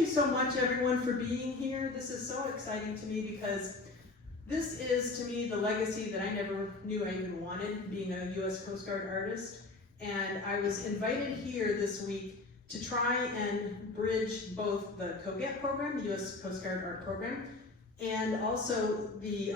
you so much, everyone, for being here. This is so exciting to me because this is, to me, the legacy that I never knew I even wanted, being a U.S. Coast Guard artist. And I was invited here this week to try and bridge both the COGAP program, the U.S. Coast Guard Art Program, and also the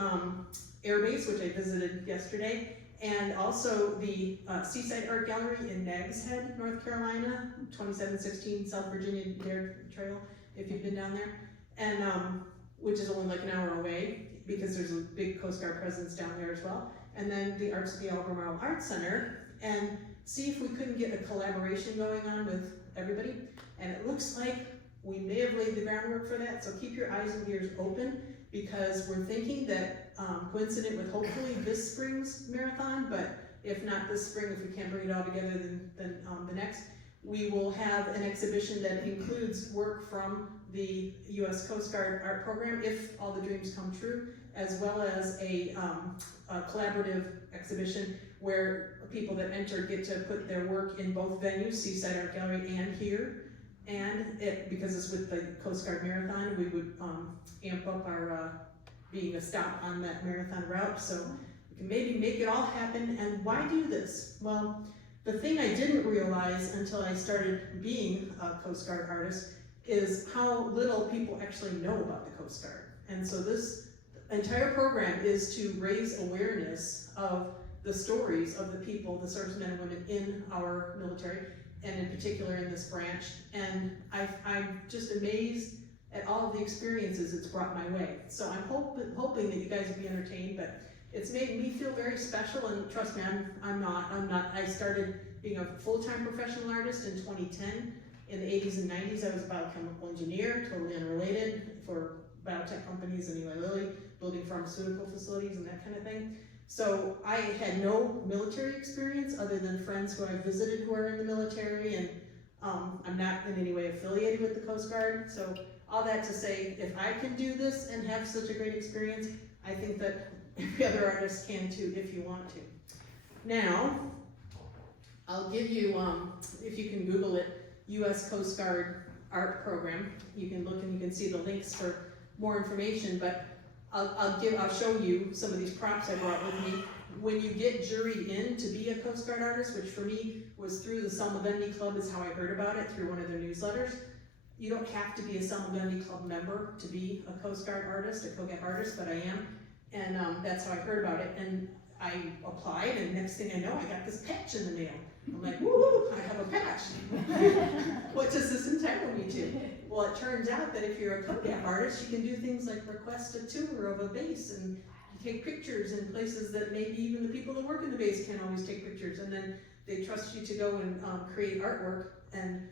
Air Base, which I visited yesterday, and also the Seaside Art Gallery in Nags Head, North Carolina, 2716 South Virginia Dare Trail, if you've been down there, and which is only like an hour away because there's a big Coast Guard presence down there as well. And then the Arts of the Albemarle Art Center, and see if we couldn't get a collaboration going on with everybody. And it looks like we may have laid the groundwork for that, so keep your eyes and ears open, because we're thinking that coincident with hopefully this spring's marathon, but if not this spring, if we can't bring it all together, then the next, we will have an exhibition that includes work from the U.S. Coast Guard Art Program, if all the dreams come true, as well as a collaborative exhibition where people that enter get to put their work in both venues, Seaside Art Gallery and here. And because it's with the Coast Guard Marathon, we would amp up our being a stop on that marathon route, so we can maybe make it all happen. And why do this? Well, the thing I didn't realize until I started being a Coast Guard artist is how little people actually know about the Coast Guard. And so this entire program is to raise awareness of the stories of the people, the servicemen and women in our military, and in particular in this branch. And I'm just amazed at all of the experiences it's brought my way. So I'm hoping that you guys will be entertained, but it's made me feel very special, and trust me, I'm not. I started being a full-time professional artist in 2010. In the 80s and 90s, I was a biochemical engineer, totally unrelated, for biotech companies in Eli Lilly, building pharmaceutical facilities and that kind of thing. So I had no military experience other than friends who I visited who are in the military, and I'm not in any way affiliated with the Coast Guard. So all that to say, if I can do this and have such a great experience, I think that every other artist can too, if you want to. Now, I'll give you, if you can Google it, U.S. Coast Guard Art Program. You can look and you can see the links for more information, but I'll show you some of these props I brought with me. When you get juried in to be a Coast Guard artist, which for me was through the Selma Gundy Club is how I heard about it, through one of their newsletters. You don't have to be a Selma Gundy Club member to be a Coast Guard artist, a COGAP artist, but I am. And that's how I heard about it. And I applied, and next thing I know, I got this patch in the mail. I'm like, woo, I have a patch. What does this entitle me to? Well, it turns out that if you're a COGAP artist, you can do things like request a tour of a base and take pictures in places that maybe even the people that work in the base can't always take pictures. And then they trust you to go and create artwork and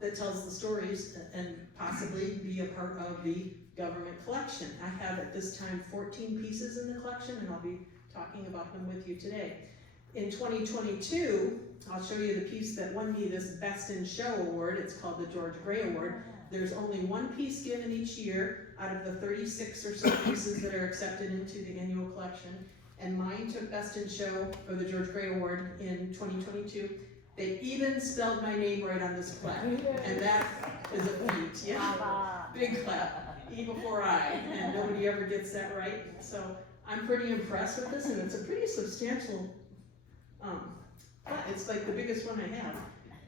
that tells the stories and possibly be a part of the government collection. I have at this time 14 pieces in the collection, and I'll be talking about them with you today. In 2022, I'll show you the piece that won me this Best in Show award. It's called the George Gray Award. There's only one piece given each year out of the 36 or so pieces that are accepted into the annual collection. And mine took Best in Show for the George Gray Award in 2022. They even spelled my name right on this plaque, and that is a feat, yeah. Big clap, E before I, and nobody ever gets that right. So I'm pretty impressed with this, and it's a pretty substantial it's like the biggest one I have.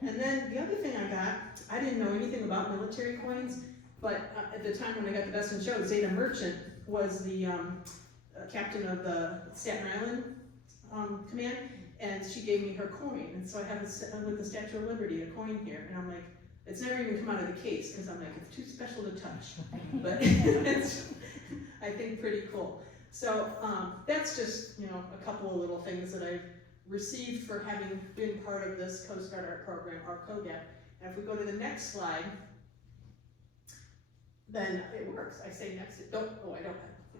And then the other thing I got, I didn't know anything about military coins, but at the time when I got the Best in Show, Zeta Merchant was the captain of the Staten Island Command, and she gave me her coin. And so I have with the Statue of Liberty, a coin here, and I'm like, it's never even come out of the case, because I'm like, it's too special to touch. But it's, I think, pretty cool. So that's just, a couple of little things that I've received for having been part of this Coast Guard Art Program, or COGAP. And if we go to the next slide, then it works. I say next, I don't.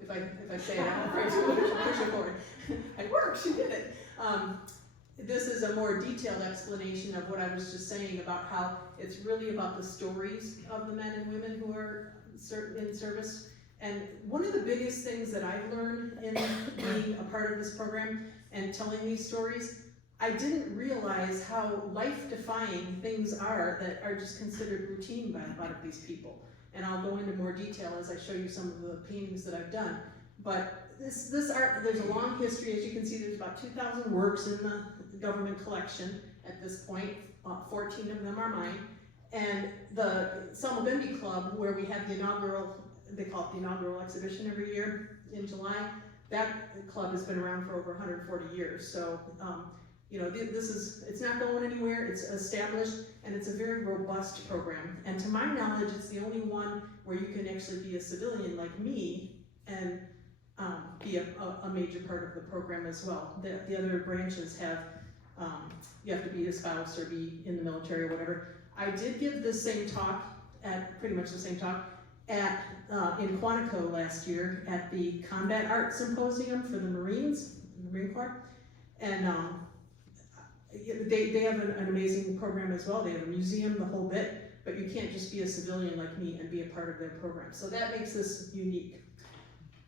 If I say it, I'm afraid to push it forward. It works, you did it. This is a more detailed explanation of what I was just saying about how it's really about the stories of the men and women who are in service. And one of the biggest things that I've learned in being a part of this program and telling these stories, I didn't realize how life-defying things are that are just considered routine by a lot of these people. And I'll go into more detail as I show you some of the paintings that I've done. But this art, there's a long history. As you can see, there's about 2,000 works in the government collection at this point. 14 of them are mine. And the Selma Bimby Club, where we have the inaugural, they call it the inaugural exhibition every year in July, that club has been around for over 140 years. So, you know, it's not going anywhere, it's established, and it's a very robust program. And to my knowledge, it's the only one where you can actually be a civilian like me and be a major part of the program as well. The other branches have, you have to be a spouse or be in the military or whatever. I did give this same talk, pretty much the same talk, in Quantico last year at the Combat Art Symposium for the Marines, the Marine Corps. And they have an amazing program as well. They have a museum, the whole bit, but you can't just be a civilian like me and be a part of their program. So that makes this unique.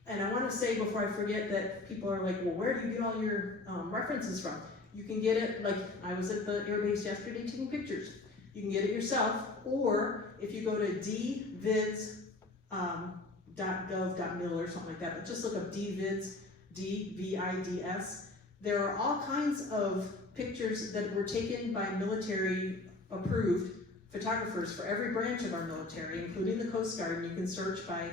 And I want to say before I forget that people are like, well, where do you get all your references from? You can get it, like I was at the air base yesterday taking pictures. You can get it yourself, or if you go to dvids.gov.mil or something like that, but just look up dvids, D-V-I-D-S. There are all kinds of pictures that were taken by military approved photographers for every branch of our military, including the Coast Guard, and you can search by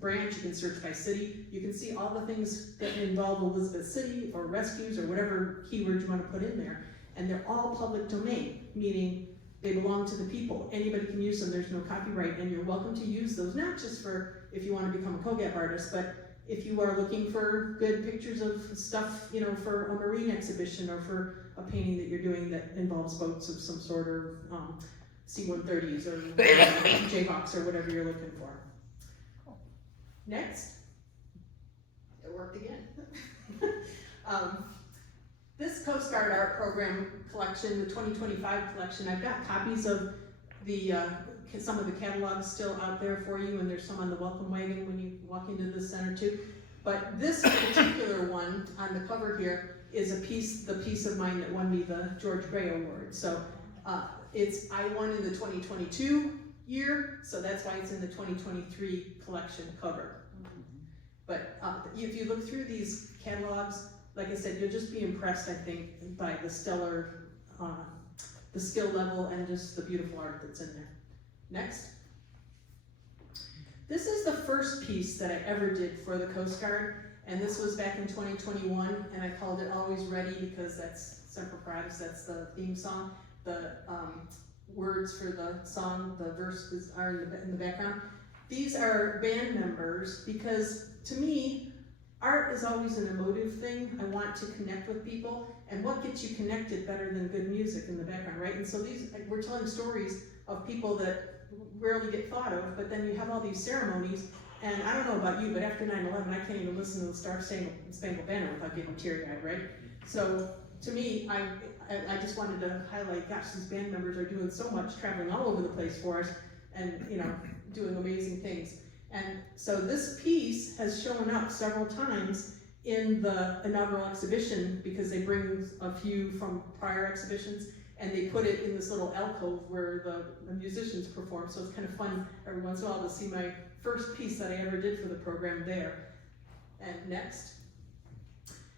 branch, you can search by city, you can see all the things that involve Elizabeth City or rescues or whatever keywords you want to put in there, and they're all public domain, meaning they belong to the people. Anybody can use them, there's no copyright, and you're welcome to use those, not just for if you want to become a COGAP artist, but if you are looking for good pictures of stuff, you know, for a marine exhibition or for a painting that you're doing that involves boats of some sort, or C-130s or Jayhawks or whatever you're looking for. Next. It worked again. This Coast Guard Art Program collection, the 2025 collection, I've got copies of the some of the catalogs still out there for you, and there's some on the welcome wagon when you walk into the center too. But this particular one on the cover here is the piece of mine that won me the George Gray Award. So I won in the 2022 year, so that's why it's in the 2023 collection cover. But if you look through these catalogs, like I said, you'll just be impressed, I think, by the stellar, the skill level and just the beautiful art that's in there. Next. This is the first piece that I ever did for the Coast Guard, and this was back in 2021, and I called it Always Ready because that's Semper Paratus, that's the theme song. The words for the song, the verses are in the background. These are band members because, to me, art is always an emotive thing. I want to connect with people, and what gets you connected better than good music in the background, right? And so we're telling stories of people that rarely get thought of, but then you have all these ceremonies, and I don't know about you, but after 9/11, I can't even listen to the Star Spangled Banner without getting teary-eyed, right? So, to me, I just wanted to highlight, gosh, these band members are doing so much, traveling all over the place for us, and, you know, doing amazing things. And so this piece has shown up several times in the inaugural exhibition because they bring a few from prior exhibitions and they put it in this little alcove where the musicians perform. So it's kind of fun every once in a while to see my first piece that I ever did for the program there. And next.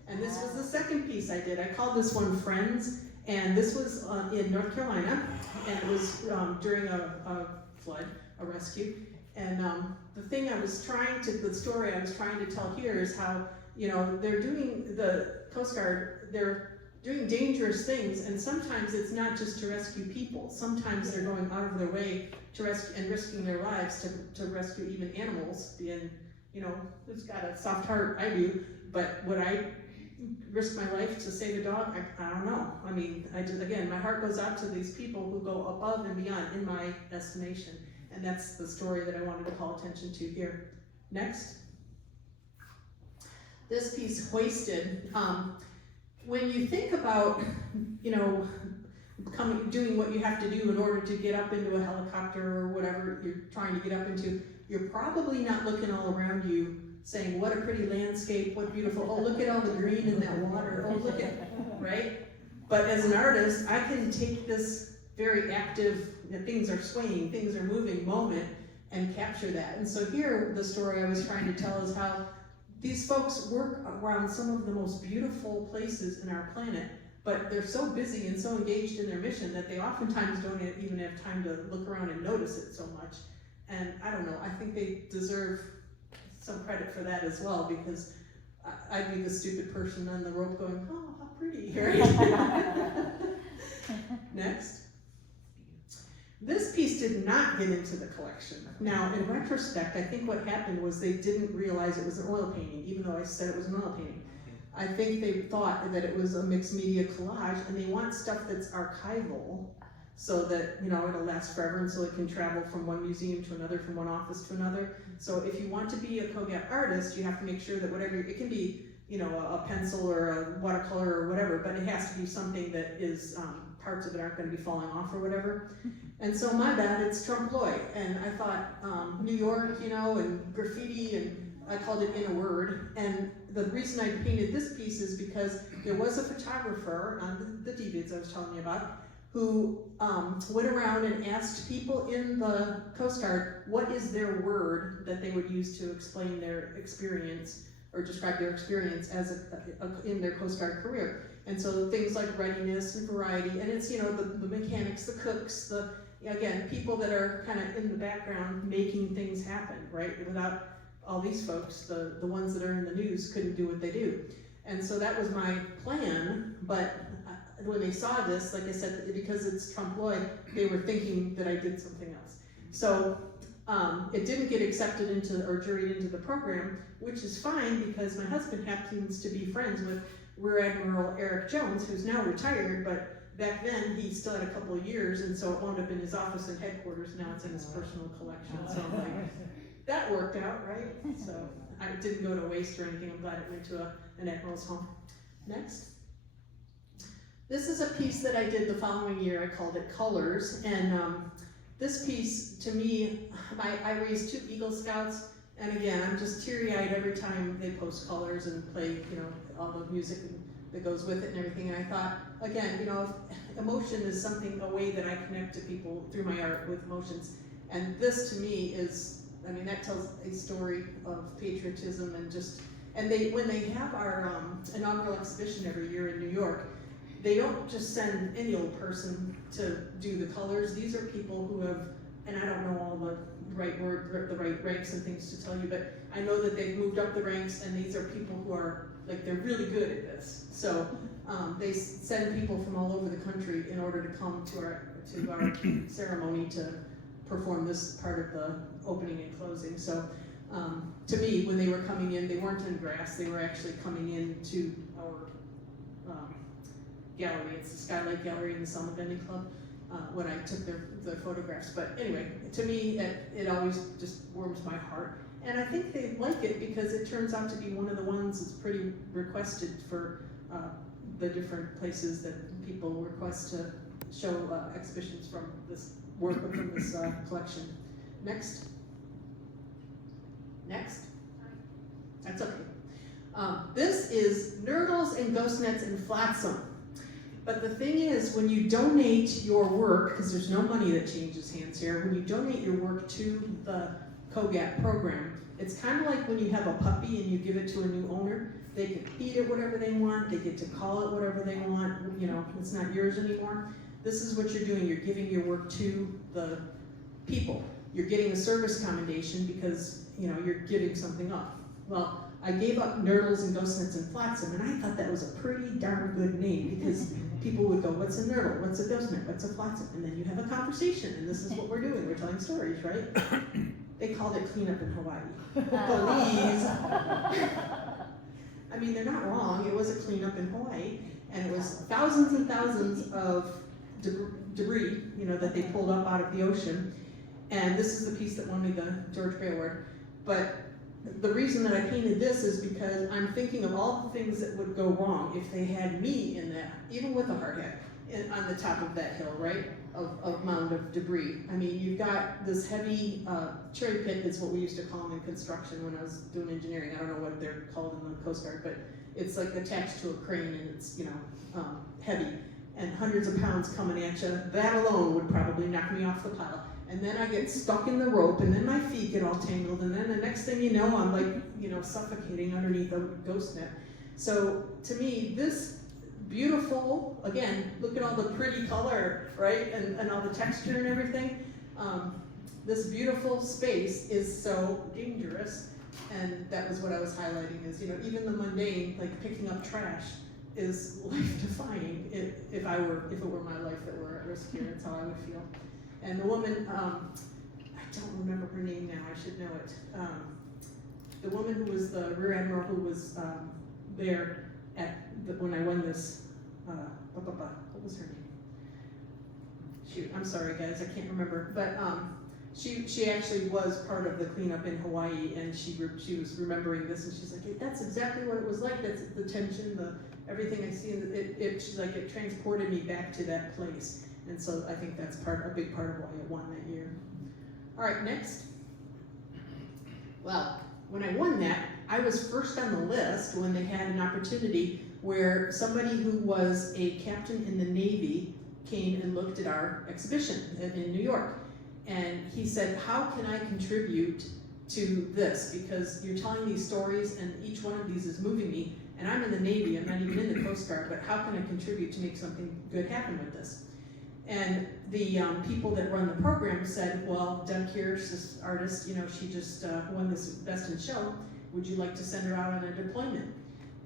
And this was the second piece I did. I called this one Friends, and this was in North Carolina, and it was during a flood, a rescue. And the story I was trying to tell here is how, you know, the Coast Guard, they're doing dangerous things, and sometimes it's not just to rescue people. Sometimes they're going out of their way to rescue and risking their lives to rescue even animals. Being, you know, who's got a soft heart? I do, but would I risk my life to save a dog? I don't know. I mean, again, my heart goes out to these people who go above and beyond, in my estimation. And that's the story that I wanted to call attention to here. Next. This piece, Hoisted. When you think about, you know, doing what you have to do in order to get up into a helicopter or whatever you're trying to get up into, you're probably not looking all around you saying, what a pretty landscape, what beautiful, oh, look at all the green in that water, oh, look at, right? But as an artist, I can take this very active, things are swaying, things are moving moment and capture that. And so here, the story I was trying to tell is how these folks work around some of the most beautiful places in our planet, but they're so busy and so engaged in their mission that they oftentimes don't even have time to look around and notice it so much. And I don't know, I think they deserve some credit for that as well, because I'd be the stupid person on the rope going, oh, how pretty, right? Next. This piece did not get into the collection. Now, in retrospect, I think what happened was they didn't realize it was an oil painting, even though I said it was an oil painting. I think they thought that it was a mixed media collage, and they want stuff that's archival, so that, you know, it'll last forever, and so it can travel from one museum to another, from one office to another. So if you want to be a COGAP artist, you have to make sure that whatever, it can be, you know, a pencil or a watercolor or whatever, but it has to be something that is, parts of it aren't going to be falling off or whatever. And so my bad, it's trompe l'oeil. And I thought, New York, you know, and graffiti, and I called it In a Word. And the reason I painted this piece is because there was a photographer on the DVids I was telling you about, who went around and asked people in the Coast Guard what is their word that they would use to explain their experience or describe their experience as in their Coast Guard career. And so things like readiness and variety, and it's, you know, the mechanics, the cooks, again, people that are kind of in the background making things happen, right? Without all these folks, the ones that are in the news couldn't do what they do. And so that was my plan, but when they saw this, like I said, because it's trompe l'oeil, they were thinking that I did something else. So it didn't get accepted into or juried into the program, which is fine because my husband happens to be friends with Rear Admiral Eric Jones, who's now retired, but back then he still had a couple of years, and so it wound up in his office and headquarters. Now it's in his personal collection. So I'm like, that worked out, right? So I didn't go to waste or anything. I'm glad it went to an admiral's home. Next. This is a piece that I did the following year. I called it Colors, and this piece, to me, I raised 2 Eagle Scouts, and again, I'm just teary-eyed every time they post colors and play, you know, all the music that goes with it and everything. And I thought, again, you know, emotion is something, a way that I connect to people through my art with emotions. And this, to me, is, I mean, that tells a story of patriotism and just, and when they have our inaugural exhibition every year in New York, they don't just send any old person to do the colors. These are people who have, and I don't know all the right ranks and things to tell you, but I know that they've moved up the ranks, and these are people who are, like, they're really good at this. So they send people from all over the country in order to come to our ceremony to perform this part of the opening and closing. So to me, when they were coming in, they weren't in grass, they were actually coming into our gallery. It's the Skylight Gallery in the Summit Bending Club when I took their photographs. But anyway, to me, it always just warms my heart. And I think they like it because it turns out to be one of the ones that's pretty requested for the different places that people request to show exhibitions from this work from this collection. Next. Next. That's okay. This is Nurdles and Ghost Nets and Flotsam. But the thing is, when you donate your work, because there's no money that changes hands here, when you donate your work to the COGAP program, it's kind of like when you have a puppy and you give it to a new owner. They can feed it whatever they want, they get to call it whatever they want, you know, it's not yours anymore. This is what you're doing, you're giving your work to the people. You're getting a service commendation because, you know, you're giving something up. Well, I gave up Nurdles and Ghost Nets and Flotsam, and I thought that was a pretty darn good name because people would go, what's a Nurdle, what's a Ghost Net, what's a Flotsam? And then you have a conversation, and this is what we're doing, we're telling stories, right? They called it Cleanup in Hawaii. Please. I mean, they're not wrong, it was a cleanup in Hawaii, and it was thousands and thousands of debris, you know, that they pulled up out of the ocean. And this is the piece that won me the George Gray Award. But the reason that I painted this is because I'm thinking of all the things that would go wrong if they had me in that, even with a hard hat, on the top of that hill, right? of mound of debris. I mean, you've got this heavy cherry pit, is what we used to call them in construction when I was doing engineering. I don't know what they're called in the Coast Guard, but it's like attached to a crane and it's, heavy. And hundreds of pounds coming at you. That alone would probably knock me off the pile. And then I get stuck in the rope, and then my feet get all tangled, and then the next thing you know, I'm like, suffocating underneath a ghost net. So to me, this beautiful, again, look at all the pretty color, right? And all the texture and everything. This beautiful space is so dangerous. And that was what I was highlighting is, even the mundane, like picking up trash, is life-defying if it were my life that were at risk here. That's how I would feel. And the woman, I don't remember her name now, I should know it. The woman who was the Rear Admiral who was there when I won this, what was her name? Shoot, I'm sorry guys, I can't remember. But she actually was part of the cleanup in Hawaii, and she was remembering this, and she's like, hey, that's exactly what it was like. That's the tension, everything I see. She's like, it transported me back to that place. And so I think that's a big part of why I won that year. All right, next. Well, when I won that, I was first on the list when they had an opportunity where somebody who was a captain in the Navy came and looked at our exhibition in New York. And he said, how can I contribute to this? Because you're telling these stories and each one of these is moving me. And I'm in the Navy, I'm not even in the Coast Guard, but how can I contribute to make something good happen with this? And the people that run the program said, well, Deb Keirce, this artist, she just won this Best in Show. Would you like to send her out on a deployment?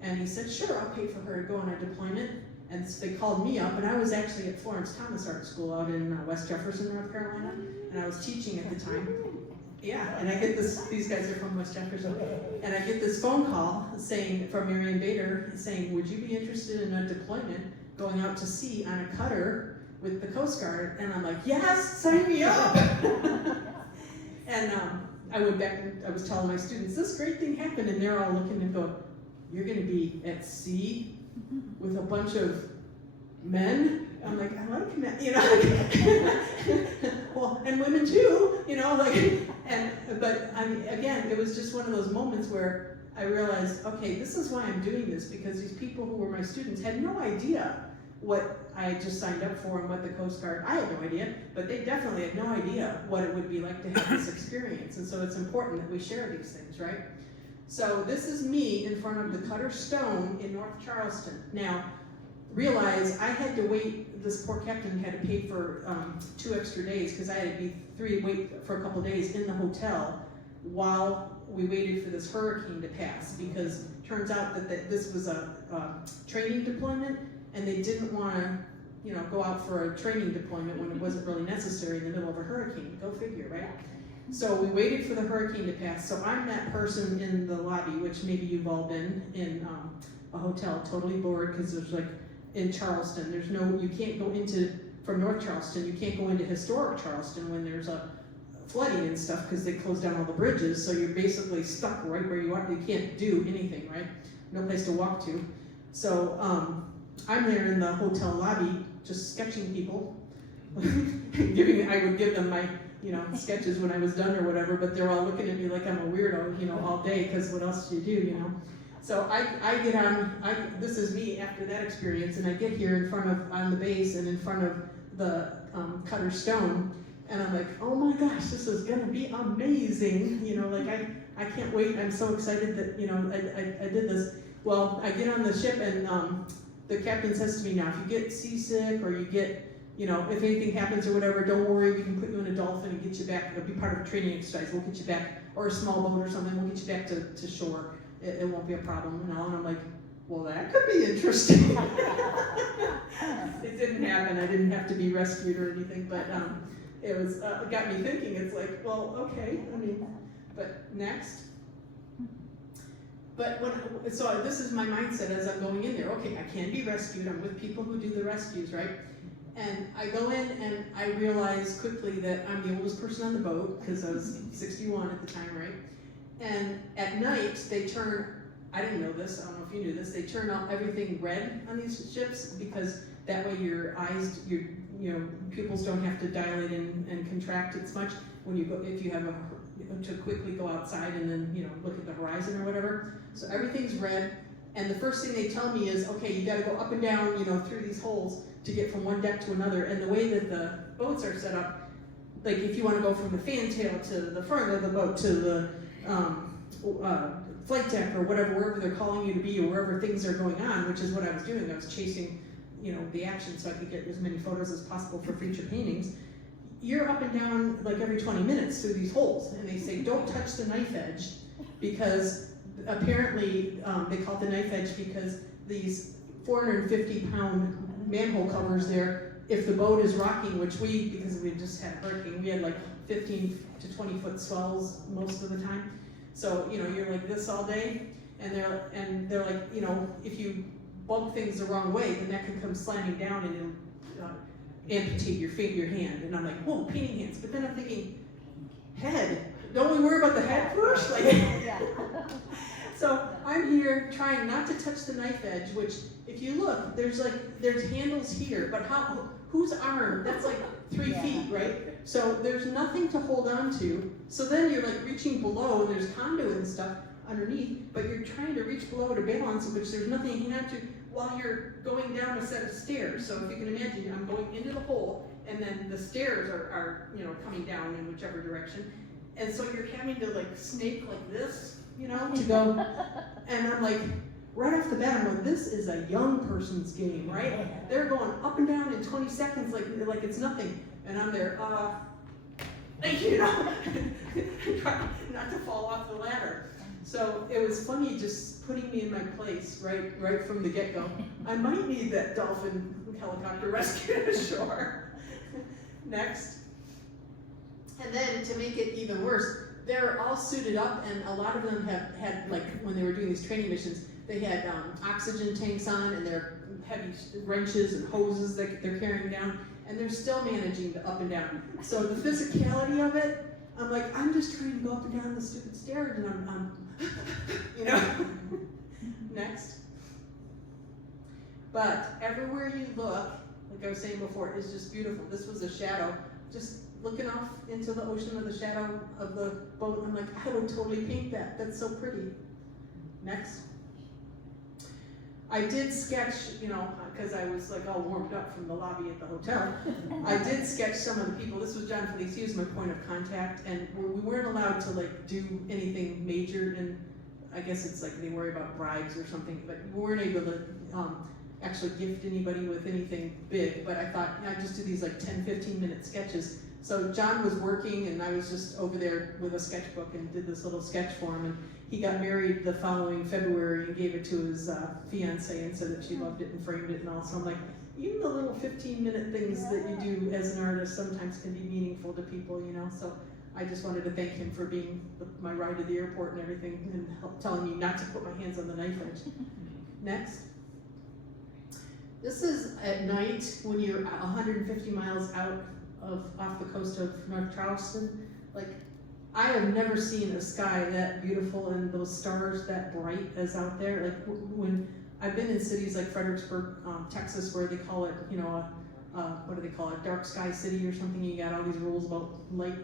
And he said, sure, I'll pay for her to go on a deployment. And so they called me up, and I was actually at Florence Thomas Art School out in West Jefferson, North Carolina, and I was teaching at the time. Yeah, and I get this, these guys are from West Jefferson, and I get this phone call from Marion Bader saying, would you be interested in a deployment going out to sea on a cutter with the Coast Guard? And I'm like, yes, sign me up. And I went back and I was telling my students, this great thing happened, and they're all looking and going, you're gonna be at sea with a bunch of men? I'm like, I like men, well, and women too, but I mean, again, it was just one of those moments where I realized, okay, this is why I'm doing this, because these people who were my students had no idea what I had just signed up for and what the Coast Guard, I had no idea, but they definitely had no idea what it would be like to have this experience. And so it's important that we share these things, right? So this is me in front of the Cutter Stone in North Charleston. Now, realize I had to wait, this poor captain had to pay for 2 extra days because I had to wait for a couple days in the hotel while we waited for this hurricane to pass, because it turns out that this was a training deployment, and they didn't want to, go out for a training deployment when it wasn't really necessary in the middle of a hurricane. Go figure, right? So we waited for the hurricane to pass. So I'm that person in the lobby, which maybe you've all been in a hotel, totally bored, because there's like, in Charleston, you can't go from North Charleston, you can't go into historic Charleston when there's a flooding and stuff, because they closed down all the bridges, so you're basically stuck right where you are. You can't do anything, right? No place to walk to. So I'm there in the hotel lobby, just sketching people. I would give them my, sketches when I was done or whatever, but they're all looking at me like I'm a weirdo, all day, because what else do you do, So I get on, this is me after that experience, and I get here on the base and in front of the Cutter Stone, and I'm like, oh my gosh, this is gonna be amazing, I can't wait, I'm so excited that, I did this. Well, I get on the ship, and the captain says to me, now, if you get seasick, or you get, if anything happens or whatever, don't worry, we can put you in a dolphin and get you back, it'll be part of a training exercise, we'll get you back, or a small boat or something, we'll get you back to shore. It won't be a problem, and I'm like, well, that could be interesting. It didn't happen. I didn't have to be rescued or anything, but it got me thinking. It's like, well, okay. But next. But so this is my mindset as I'm going in there. Okay, I can be rescued. I'm with people who do the rescues, right? And I go in and I realize quickly that I'm the oldest person on the boat, because I was 61 at the time, right? And at night, they turn, I didn't know this, I don't know if you knew this, they turn out everything red on these ships, because that way your eyes, you know, pupils don't have to dilate and contract as much when you go, if you have to quickly go outside and then, you know, look at the horizon or whatever. So everything's red, and the first thing they tell me is, okay, you gotta go up and down, you know, through these holes to get from one deck to another. And the way that the boats are set up, like if you wanna go from the fantail to the front of the boat to the flight deck or whatever, wherever they're calling you to be or wherever things are going on, which is what I was doing. I was chasing, you know, the action so I could get as many photos as possible for future paintings. You're up and down like every 20 minutes through these holes, and they say don't touch the knife edge, because apparently they call it the knife edge because these 450-pound manhole covers there, if the boat is rocking, which because we just had a hurricane, we had like 15 to 20 foot swells most of the time. So, you know, you're like this all day, and they're like, you know, if you bump things the wrong way, then that could come slamming down and it'll amputate your hand. And I'm like, whoa, painting hands. But then I'm thinking, head, don't we worry about the head first? Like, so I'm here trying not to touch the knife edge, which if you look, there's handles here, but whose arm? That's like 3 feet, right? So there's nothing to hold on to. So then you're like reaching below, and there's conduit and stuff underneath, but you're trying to reach below to balance, which there's nothing you have to while you're going down a set of stairs. So if you can imagine, I'm going into the hole, and then the stairs are you know, coming down in whichever direction. And so you're having to like snake like this, you know, to go. And I'm like, right off the bat, I'm like, this is a young person's game, right? They're going up and down in 20 seconds like it's nothing. And I'm there, you know, trying not to fall off the ladder. So it was funny just putting me in my place right from the get-go. I might need that dolphin helicopter rescue ashore. Next. And then to make it even worse, they're all suited up, and a lot of them have had, like when they were doing these training missions, they had oxygen tanks on, and they're heavy wrenches and hoses that they're carrying down, and they're still managing to up and down. So the physicality of it, I'm like, I'm just trying to go up and down the stupid stairs, and I'm you know. Next. But everywhere you look, like I was saying before, is just beautiful. This was a shadow, just looking off into the ocean with the shadow of the boat. I'm like, I would totally paint that. That's so pretty. Next. I did sketch, you know, because I was like all warmed up from the lobby at the hotel. I did sketch some of the people. This was John Felice. He was my point of contact, and we weren't allowed to like do anything major. And I guess it's like they worry about bribes or something, but we weren't able to actually gift anybody with anything big. But I thought, I'd just do these like 10, 15-minute sketches. So John was working, and I was just over there with a sketchbook and did this little sketch for him. And he got married the following February and gave it to his fiancée and said that she loved it and framed it and all. So I'm like, even the little 15-minute things that you do as an artist sometimes can be meaningful to people, you know. So I just wanted to thank him for being my ride to the airport and everything, and telling me not to put my hands on the knife edge. Next. This is at night when you're 150 miles out off the coast of North Charleston. Like, I have never seen a sky that beautiful and those stars that bright as out there. Like when I've been in cities like Fredericksburg, Texas, where they call it, you know, what do they call it, dark sky city or something. You got all these rules about light.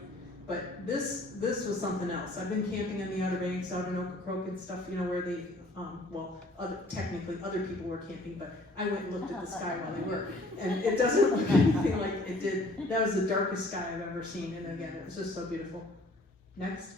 But this was something else. I've been camping on the Outer Banks, out in Ocracoke and stuff, you know, where they, technically other people were camping, but I went and looked at the sky while they were. And it doesn't look anything like it did. That was the darkest sky I've ever seen. And again, it was just so beautiful. Next.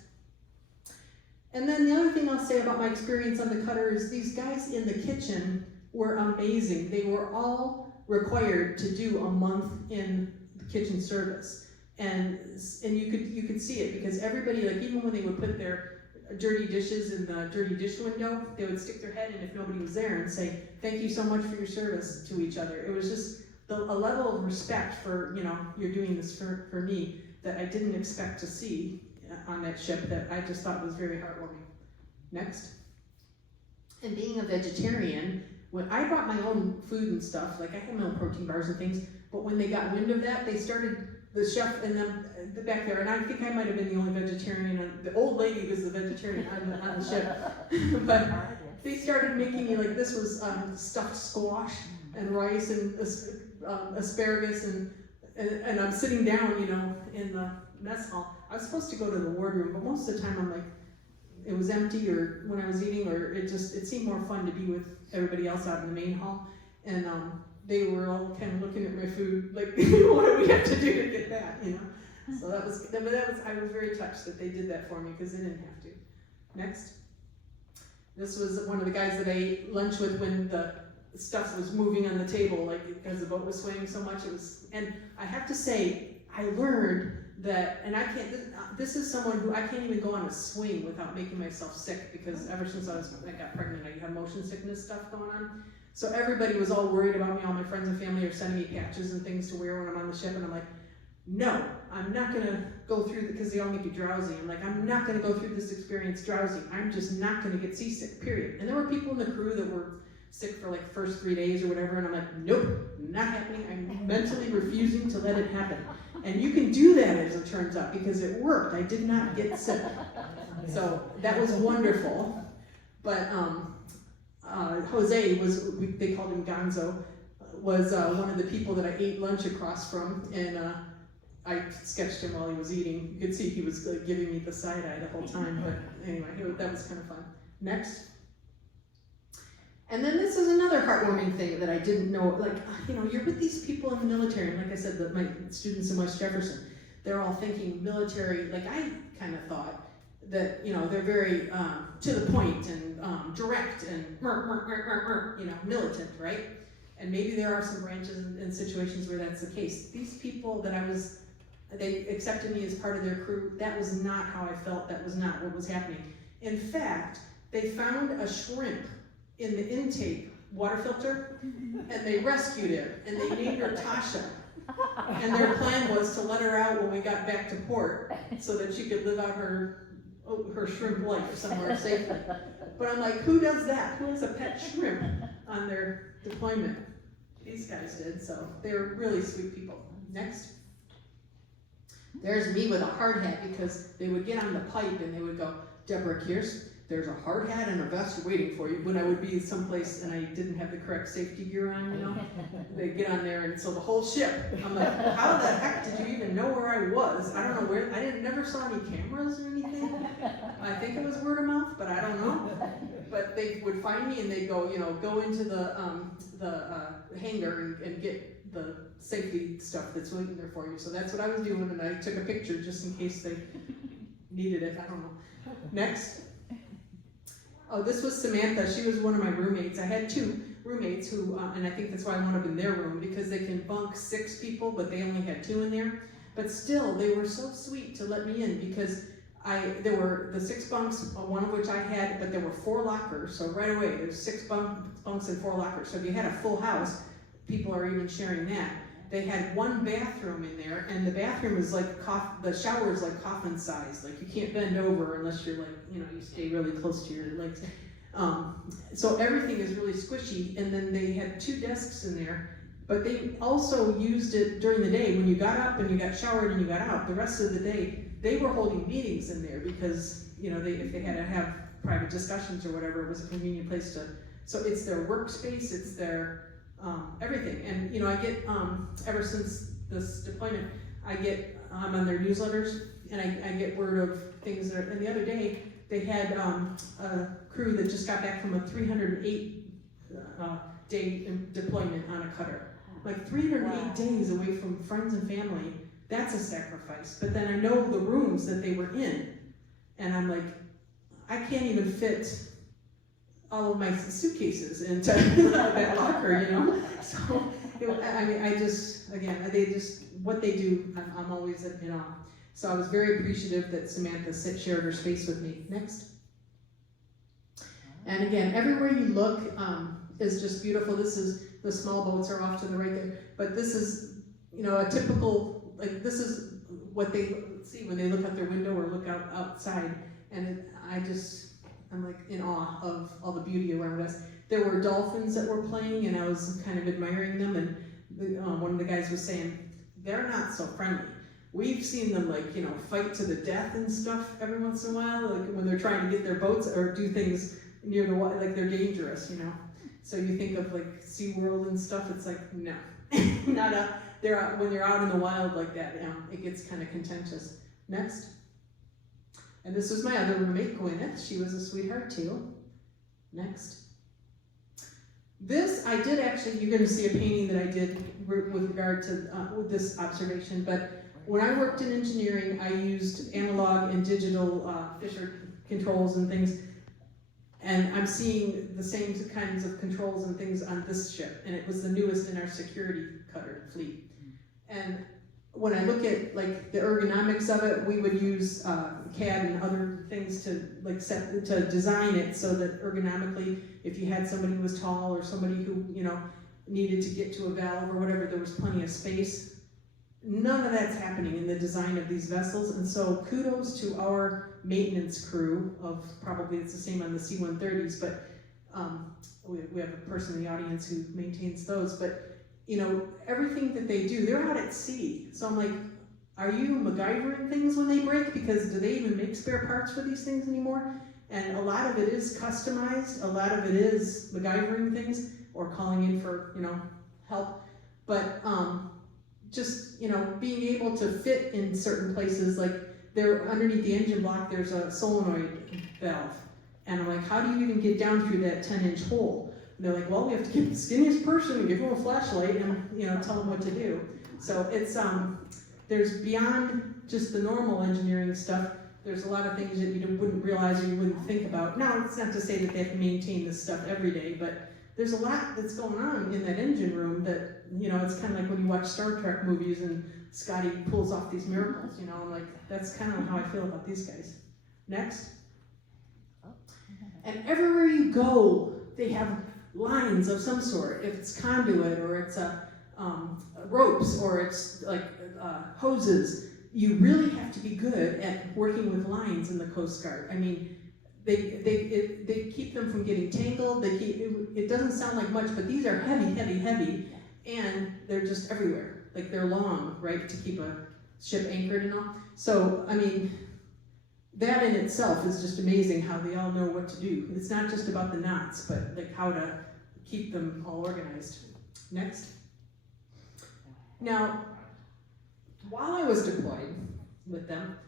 And then the other thing I'll say about my experience on the cutter is these guys in the kitchen were amazing. They were all required to do a month in the kitchen service. And you could see it, because everybody, like even when they would put their dirty dishes in the dirty dish window, they would stick their head in if nobody was there and say, thank you so much for your service to each other. It was just a level of respect for, you know, you're doing this for me that I didn't expect to see on that ship, that I just thought was very heartwarming. Next. And being a vegetarian, when I brought my own food and stuff, like I had my own protein bars and things, but when they got wind of that, they started, the chef and them back there, and I think I might have been the only vegetarian, the old lady was the vegetarian on the ship, but they started making me, like this was stuffed squash and rice and asparagus and and I'm sitting down, in the mess hall. I was supposed to go to the wardroom, but most of the time I'm like, it was empty, or when I was eating, or it seemed more fun to be with everybody else out in the main hall. And they were all kind of looking at my food, like, what do we have to do to get that, So I was very touched that they did that for me, because they didn't have to. Next. This was one of the guys that I ate lunch with when the stuff was moving on the table, like, because the boat was swaying so much. And I have to say, I learned that, and this is someone who I can't even go on a swing without making myself sick, because ever since I got pregnant, I have motion sickness stuff going on. So everybody was all worried about me. All my friends and family are sending me patches and things to wear when I'm on the ship, and I'm like, no, I'm not gonna go through, because they all make you drowsy. I'm like, I'm not gonna go through this experience drowsy. I'm just not gonna get seasick, period. And there were people in the crew that were sick for like first 3 days or whatever, and I'm like, nope, not happening. I'm mentally refusing to let it happen. And you can do that, as it turns out, because it worked. I did not get sick. So that was wonderful. But Jose they called him Gonzo, was one of the people that I ate lunch across from, and I sketched him while he was eating. You could see he was giving me the side eye the whole time, but anyway, that was kind of fun. Next. And then this is another heartwarming thing that I didn't know, like, you're with these people in the military, and like I said, my students in West Jefferson, they're all thinking military, like I kind of thought that, they're very to the point and direct and militant, right? And maybe there are some branches and situations where that's the case. These people that they accepted me as part of their crew, that was not how I felt, that was not what was happening. In fact, they found a shrimp in the intake water filter, and they rescued it, and they named her Tasha. And their plan was to let her out when we got back to port, so that she could live out her shrimp life somewhere safely. But I'm like, who does that? Who has a pet shrimp on their deployment? These guys did, so they're really sweet people. Next. There's me with a hard hat, because they would get on the pipe and they would go, Deborah Keirce, there's a hard hat and a vest waiting for you, when I would be someplace and I didn't have the correct safety gear on, They'd get on there, and so the whole ship, I'm like, how the heck did you even know where I was? I don't know where, never saw any cameras or anything. I think it was word of mouth, but I don't know. But they would find me and they'd go, go into the hangar and get the safety stuff that's waiting there for you. So that's what I was doing, and I took a picture just in case they needed it, I don't know. Next. Oh, this was Samantha. She was one of my roommates. I had 2 roommates who, and I think that's why I wound up in their room, because they can bunk 6 people, but they only had 2 in there. But still, they were so sweet to let me in, because there were the 6 bunks, one of which I had, but there were 4 lockers. So right away, there's 6 bunks and 4 lockers. So if you had a full house, people are even sharing that. They had 1 bathroom in there, and the bathroom is like, the shower is like coffin size. Like, you can't bend over unless you're like, you stay really close to your legs. So everything is really squishy, and then they had 2 desks in there, but they also used it during the day. When you got up and you got showered and you got out, the rest of the day, they were holding meetings in there, because, if they had to have private discussions or whatever, it was a convenient place to, so it's their workspace, it's their everything. And I get ever since this deployment, I'm on their newsletters, and I get word of things that are, and the other day they had a crew that just got back from a 308 day deployment on a cutter. Like 308 days away from friends and family, that's a sacrifice. But then I know the rooms that they were in, and I'm like, I can't even fit all of my suitcases into that locker, So, what they do, I'm always, So I was very appreciative that Samantha shared her space with me. Next. And again, everywhere you look is just beautiful. The small boats are off to the right there, but this is, a typical, this is what they see when they look out their window or look outside, and I'm like in awe of all the beauty around us. There were dolphins that were playing, and I was kind of admiring them, and one of the guys was saying, they're not so friendly. We've seen them fight to the death and stuff every once in a while, like when they're trying to get their boats or do things near the water, like they're dangerous, So you think of SeaWorld and stuff, it's like, no, when they're out in the wild like that, it gets kind of contentious. Next. And this was my other roommate, Gwyneth. She was a sweetheart too. Next. This, I did actually, you're going to see a painting that I did with regard to with this observation, but when I worked in engineering, I used analog and digital Fisher controls and things, and I'm seeing the same kinds of controls and things on this ship, and it was the newest in our security cutter fleet. And when I look at like the ergonomics of it, we would use CAD and other things to like to design it so that ergonomically, if you had somebody who was tall or somebody who needed to get to a valve or whatever, there was plenty of space. None of that's happening in the design of these vessels, and so kudos to our maintenance crew of, probably it's the same on the C-130s, but we have a person in the audience who maintains those, but everything that they do, they're out at sea. So I'm like, are you MacGyvering things when they break? Because do they even make spare parts for these things anymore? And a lot of it is customized, a lot of it is MacGyvering things, or calling in for, help. But just, being able to fit in certain places, like there underneath the engine block, there's a solenoid valve. And I'm like, how do you even get down through that 10-inch hole? And they're like, well, we have to get the skinniest person and give them a flashlight and, tell them what to do. So it's, there's beyond just the normal engineering stuff, there's a lot of things that you wouldn't realize or you wouldn't think about. Now, it's not to say that they have to maintain this stuff every day, but there's a lot that's going on in that engine room that, it's kind of like when you watch Star Trek movies and Scotty pulls off these miracles, I'm like, that's kind of how I feel about these guys. Next. And everywhere you go, they have lines of some sort. If it's conduit or it's ropes or it's like hoses, you really have to be good at working with lines in the Coast Guard. I mean, they keep them from getting tangled. It doesn't sound like much, but these are heavy, heavy, heavy, and they're just everywhere. Like they're long, right, to keep a ship anchored and all. So, I mean, that in itself is just amazing how they all know what to do. It's not just about the knots, but like how to keep them all organized. Next. Now, while I was deployed with them,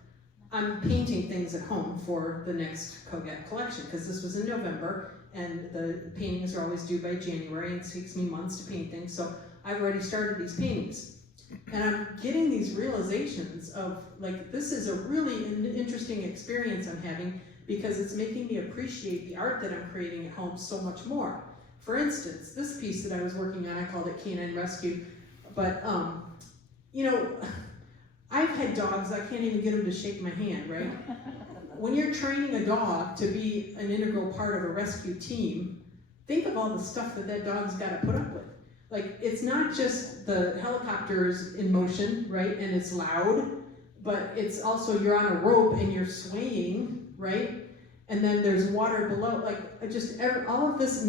I'm painting things at home for the next COGAT collection, because this was in November, and the paintings are always due by January, and it takes me months to paint things, so I've already started these paintings. And I'm getting these realizations of, like, this is a really interesting experience I'm having, because it's making me appreciate the art that I'm creating at home so much more. For instance, this piece that I was working on, I called it Canine Rescue, but, I've had dogs, I can't even get them to shake my hand, right? When you're training a dog to be an integral part of a rescue team, think of all the stuff that dog's got to put up with. Like, it's not just the helicopters in motion, right, and it's loud, but it's also you're on a rope and you're swaying, right? And then there's water below, like, all of this,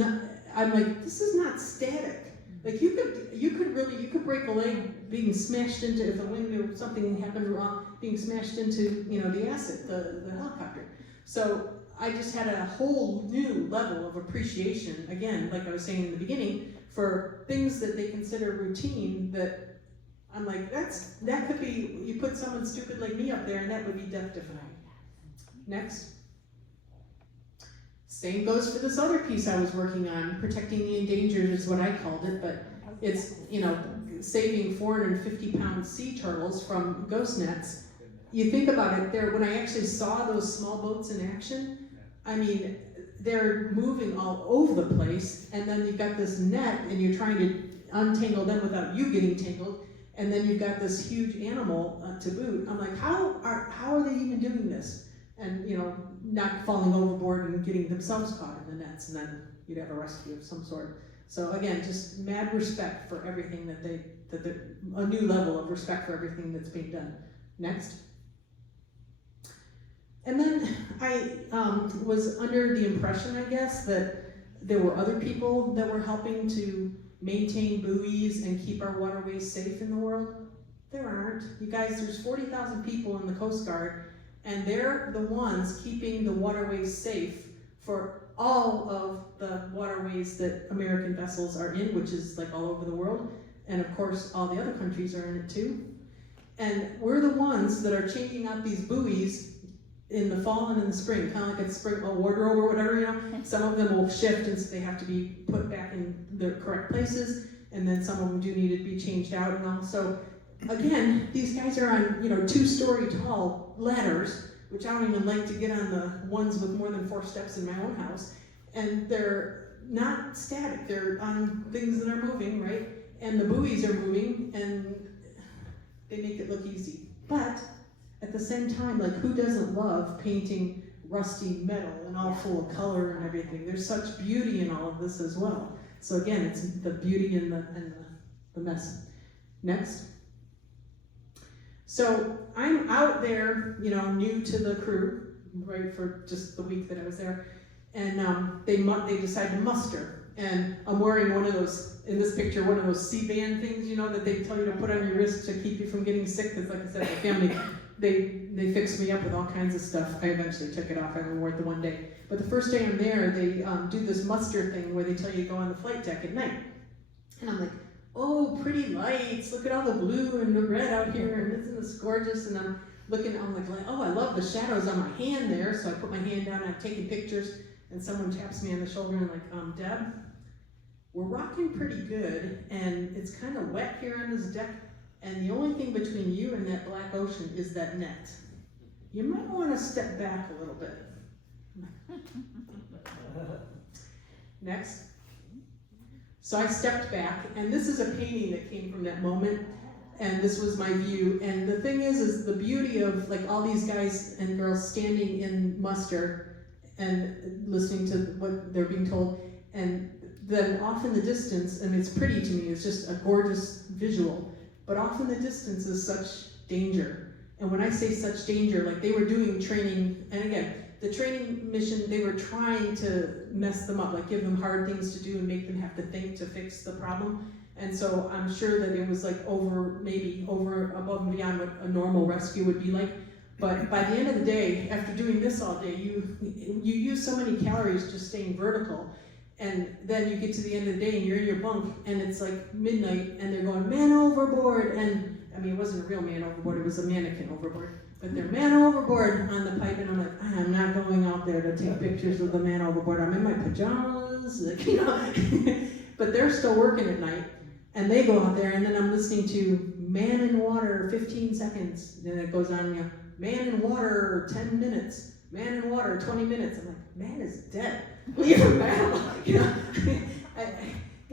I'm like, this is not static. Like, you could break a leg being smashed into, if the wind or something happened wrong, being smashed into, the asset, the helicopter. So I just had a whole new level of appreciation, again, like I was saying in the beginning, for things that they consider routine, that I'm like, that could be, you put someone stupid like me up there and that would be death defying. Next. Same goes for this other piece I was working on, protecting the endangered is what I called it, but it's, saving 450-pound sea turtles from ghost nets. You think about it, when I actually saw those small boats in action, I mean, they're moving all over the place, and then you've got this net, and you're trying to untangle them without you getting tangled, and then you've got this huge animal to boot. I'm like, how are they even doing this? And, not falling overboard and getting themselves caught in the nets, and then you'd have a rescue of some sort. So again, just mad respect for everything a new level of respect for everything that's being done. Next. And then I was under the impression, I guess, that there were other people that were helping to maintain buoys and keep our waterways safe in the world. There aren't. You guys, there's 40,000 people in the Coast Guard, and they're the ones keeping the waterways safe for all of the waterways that American vessels are in, which is like all over the world. and of course all the other countries are in it too. And we're the ones that are changing out these buoys in the fall and in the spring, kind of like a spring wardrobe or whatever, you know. Some of them will shift and so they have to be put back in their correct places, and then some of them do need to be changed out and all. So again, these guys are on, 2-story tall ladders, which I don't even like to get on the ones with more than 4 steps in my own house. And they're not static, they're on things that are moving, right? And the buoys are moving, and they make it look easy. But at the same time, like, who doesn't love painting rusty metal and all full of color and everything? There's such beauty in all of this as well. So again, it's the beauty and the mess. Next. So I'm out there, new to the crew, right, for just the week that I was there, and they decided to muster. And I'm wearing one of those, in this picture, one of those C-band things, that they tell you to put on your wrist to keep you from getting sick, because like I said, my family, they fixed me up with all kinds of stuff. I eventually took it off, I only wore it the one day. But the first day I'm there, they do this muster thing where they tell you to go on the flight deck at night. And I'm like, oh, pretty lights, look at all the blue and the red out here, and isn't this gorgeous? And I'm looking, I'm like, oh, I love the shadows on my hand there, so I put my hand down and I'm taking pictures, and someone taps me on the shoulder and like, Deb, we're rocking pretty good, and it's kind of wet here on this deck, and the only thing between you and that black ocean is that net. You might want to step back a little bit. Next. So I stepped back, and this is a painting that came from that moment, and this was my view. And the thing is the beauty of like all these guys and girls standing in muster and listening to what they're being told, and then off in the distance, and it's pretty to me, it's just a gorgeous visual, but off in the distance is such danger. And when I say such danger, like they were doing training, and again, the training mission, they were trying to mess them up, like give them hard things to do and make them have to think to fix the problem. And so I'm sure that it was like maybe over, above and beyond what a normal rescue would be like. But by the end of the day, after doing this all day, you use so many calories just staying vertical. And then you get to the end of the day and you're in your bunk and it's like midnight and they're going, man overboard. And I mean, it wasn't a real man overboard, it was a mannequin overboard. But they're man overboard on the pipe, and I'm like, I'm not going out there to take pictures of the man overboard. I'm in my pajamas, like, But they're still working at night, and they go out there, and then I'm listening to man in water, 15 seconds. Then it goes on, man in water, 10 minutes. Man in water, 20 minutes. I'm like, man is dead. Leave him out.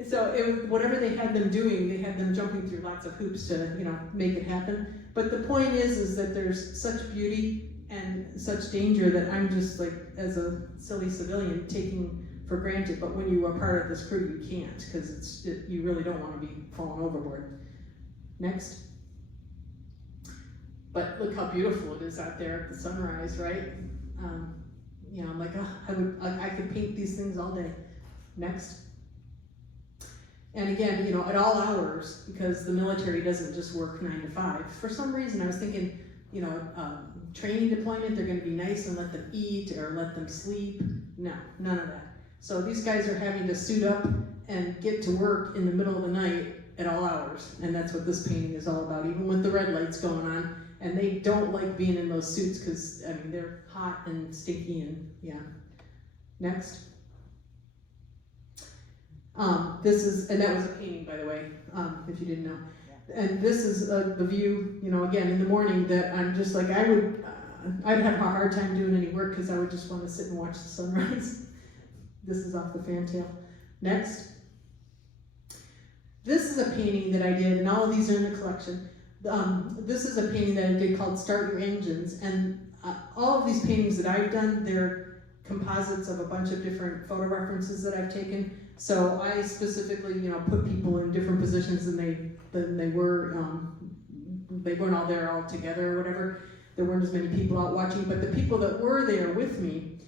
So it was, whatever they had them doing, they had them jumping through lots of hoops to, make it happen. But the point is that there's such beauty and such danger that I'm just like, as a silly civilian, taking for granted. But when you are part of this crew, you can't, because you really don't want to be falling overboard. Next. But look how beautiful it is out there at the sunrise, right? I'm like, I could paint these things all day. Next. And again, at all hours, because the military doesn't just work 9 to 5. For some reason, I was thinking, training deployment, they're going to be nice and let them eat or let them sleep. No, none of that. So these guys are having to suit up and get to work in the middle of the night at all hours. And that's what this painting is all about, even with the red lights going on. And they don't like being in those suits because, they're hot and stinky and, yeah. Next. And that was a painting, by the way, if you didn't know. And this is the view, again, in the morning that I'm just like, I'd have a hard time doing any work because I would just want to sit and watch the sunrise. This is off the fantail. Next. This is a painting that I did, and all of these are in the collection. This is a painting that I did called Start Your Engines, and all of these paintings that I've done, they're composites of a bunch of different photo references that I've taken. So I specifically, put people in different positions than they were. They weren't all there all together or whatever. There weren't as many people out watching, but the people that were there with me,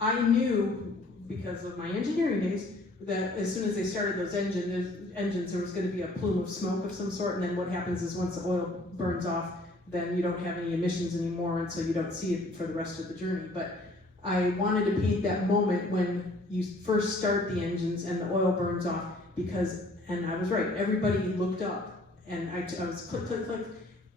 I knew because of my engineering days that as soon as they started those engines, there was going to be a plume of smoke of some sort. And then what happens is once the oil burns off, then you don't have any emissions anymore, and so you don't see it for the rest of the journey. But I wanted to paint that moment when you first start the engines and the oil burns off, because and I was right. Everybody looked up, and I was click, click, click,